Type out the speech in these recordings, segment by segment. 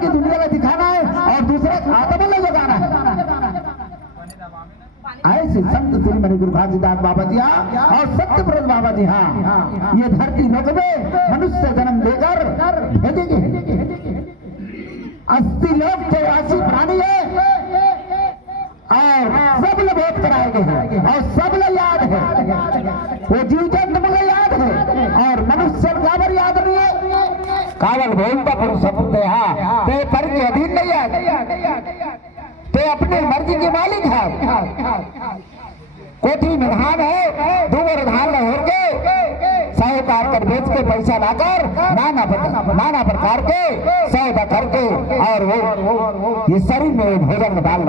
की दुनिया में दिखाना है और दूसरे आत्मा में लगाना है। ऐसे संत श्री मणि गुरु घासीदास बाबा जी और सत्यव्रत बाबा जी ये धरती लोक में मनुष्य जन्म लेकर भेजेंगे। 80 लोग 84 प्राणी है और सब लोग वोट कराएंगे हैं और सब लोग याद है, वो जीव जंतु मुझे याद है और मनुष्य काबर याद नहीं है। कावल बोलता पुरुष सपुते ते पर के अधीन नहीं है, ते अपनी मर्जी के मालिक है। कोठी में धान है, दूर धान लहर के साहूकार कर बेच के पैसा लाकर नाना प्रकार के सौदा करके और वो ये शरीर में भोजन डाल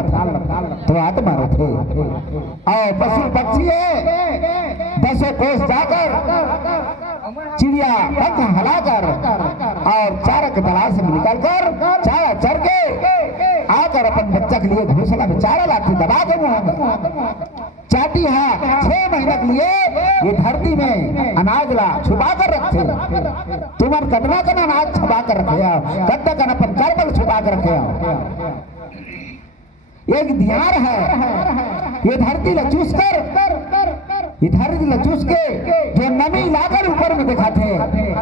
तो आत्मा थे। और पशु पक्षी है 10 कोस जाकर चिड़िया पंख हिलाकर और चारा के तलाश में निकलकर चारा चर के आकर अपन बच्चा के लिए घोसला में चारा लाती दबा के मुंह चाटी है। 6 महीने के लिए ये धरती में अनाज ला छुपा कर रखे, तुम्हारे कदमा का अनाज छुपा कर रखे हो, कद्दा का अपन करबल छुपा कर रखे हो। एक ध्यान है ये धरती ला चूस कर, ये धरती ला चूस के जो नमी लाकर ऊपर में दिखाते हैं,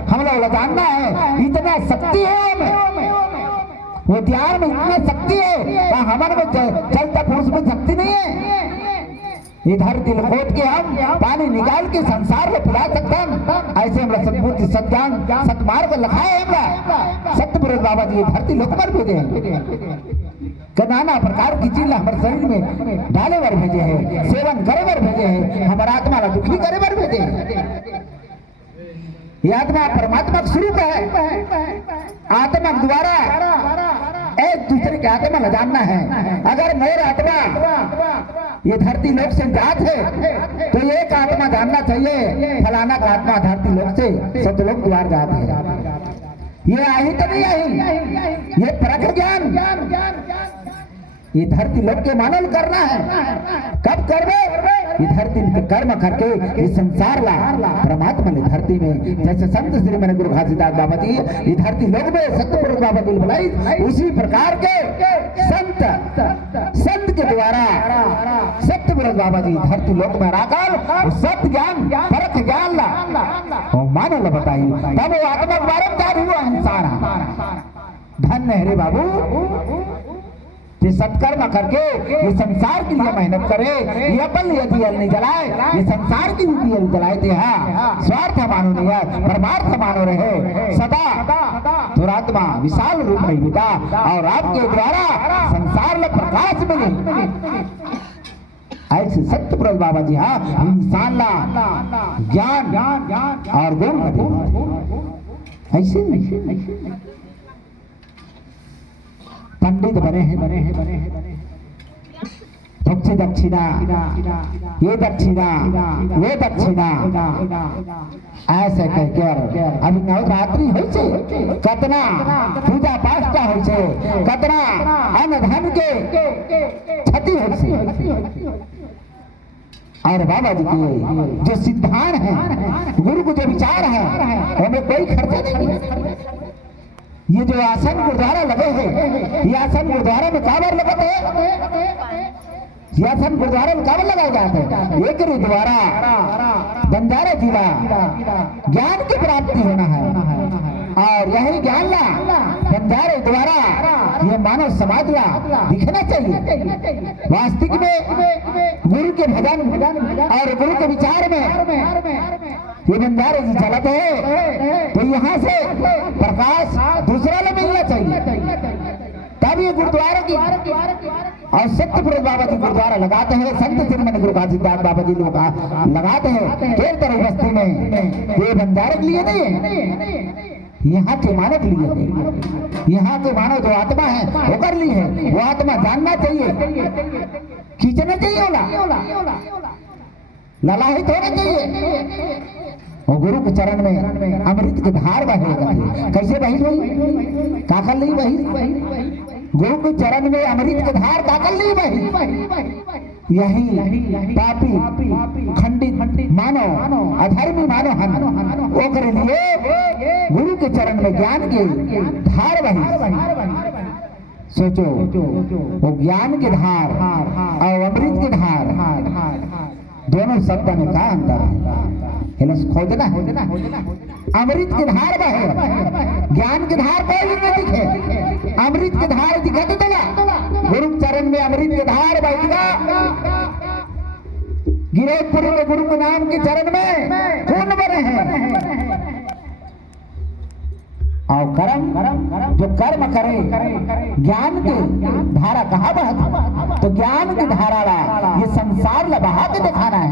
हम लोग जानना है इतना शक्ति है हमें, वो ध्यान में इतना शक्ति है, हमारे में चलता पुरुष में शक्ति नहीं है। ये धरती लकोट के हम पानी निकाल के संसार में पिला सकते हैं। ऐसे हम सतबुद्धि सत्यान सतमार्ग लखाए हैं। सत्यव्रत बाबा जी धरती लोक पर भेजे हैं, नाना प्रकार की चीज हमारे शरीर में डाले बर भेजे हैं, सेवन करे बर भेजे हैं, हमारा आत्मा ला दुखी करे बर भेजे हैं। ये आत्मा परमात्मा शुरू का है, आत्मा के द्वारा एक दूसरे के आत्मा ला जानना है। अगर मेरा आत्मा ये धरती लोक से जात है तो एक आत्मा जानना चाहिए फलाना का आत्मा धरती लोक से सतलोक द्वार जात है। ये आई तो नहीं आई, ये परख ज्ञान ये धरती लोक के मानन करना है। कब करवे ये धरती में कर्म करके ये संसार ला परमात्मा ने धरती में, जैसे संत श्री मणि गुरु घासीदास बाबा जी ये धरती लोक में सत्यव्रत बाबा जी बुलाई, उसी प्रकार के संत के द्वारा सत्यव्रत बाबा जी धरती लोक में राकर सत्य ज्ञान परख ज्ञान ला मानो ला बताई, तब वो आत्मा बारम्बार हुआ इंसान। धन्य है रे बाबू ये सत्कर्म करके ये संसार के लिए मेहनत करे, ये अपन लिए दियल नहीं जलाए, ये संसार की भी दियल जलाए थे। स्वार्थ मानो नहीं है, परमार्थ मानो रहे सदा दुरात्मा विशाल रूप में बिता और आपके द्वारा संसार में प्रकाश मिले। ऐसे सत्यव्रत बाबा जी इंसान ला ज्ञान और गुण ऐसे पंडित बने हैं भक्ति दक्षिणा ये दक्षिणा वो दक्षिणा ऐसे कहकर अभी नवरात्रि हो कतना पूजा पाठ का हो, कतना अन्न धन के क्षति हो। और बाबा जी के जो सिद्धांत है, गुरु को जो विचार है, हमें कोई खर्चा नहीं। ये जो आसन गुरुद्वारा लगे हैं, ये आसन गुरुद्वारा में काबर लगते हैं, ये आसन गुरुद्वारा में काबर लगाए जाते हैं। एक गुरुद्वारा बंजारा जिला ज्ञान की प्राप्ति होना है और यही ज्ञान ला बंजारे द्वारा ये मानव समाज ला दिखना चाहिए। वास्तविक में गुरु के भजन और गुरु के विचार में ये बंजारे जी चलते हैं तो यहाँ से प्रकाश दूसरा ले मिलना चाहिए। तब ये गुरुद्वारा की और सत्यव्रत बाबा जी गुरुद्वारा लगाते हैं, संत श्री मणि गुरु घासीदास बाबा जी लोग लगाते हैं केर तरह बस्ती में। ये बंजारे के लिए नहीं है, यहाँ के मानव के लिए नहीं। यहाँ के मानव जो आत्मा है वो कर ली है, वो आत्मा जानना चाहिए, खींचना चाहिए, ललाहित होना चाहिए। और गुरु के चरण में अमृत की धार बहेगा। कैसे बही हुई काकल नहीं बही, गुरु के चरण में अमृत की धार काकल नहीं बही। यही पापी खंडित मानो अधर्मी मानो हम ओकरे लिए गुरु के चरण में ज्ञान की धार बही। सोचो वो ज्ञान की धार और अमृत की धार दोनों शब्द में क्या अंतर है? खोजना अमृत की धार बहे, ज्ञान की धार कोई नहीं दिखे, अमृत की धार दिखा तो चला गुरु चरण में अमृत की धार बहेगा। गिरौदपुरी में गुरु के नाम के चरण में पूर्ण बने हैं। और कर्म जो कर्म करे ज्ञान की धारा कहाँ बहती, तो ज्ञान की धारा ये संसार ला बहा के दिखाना है।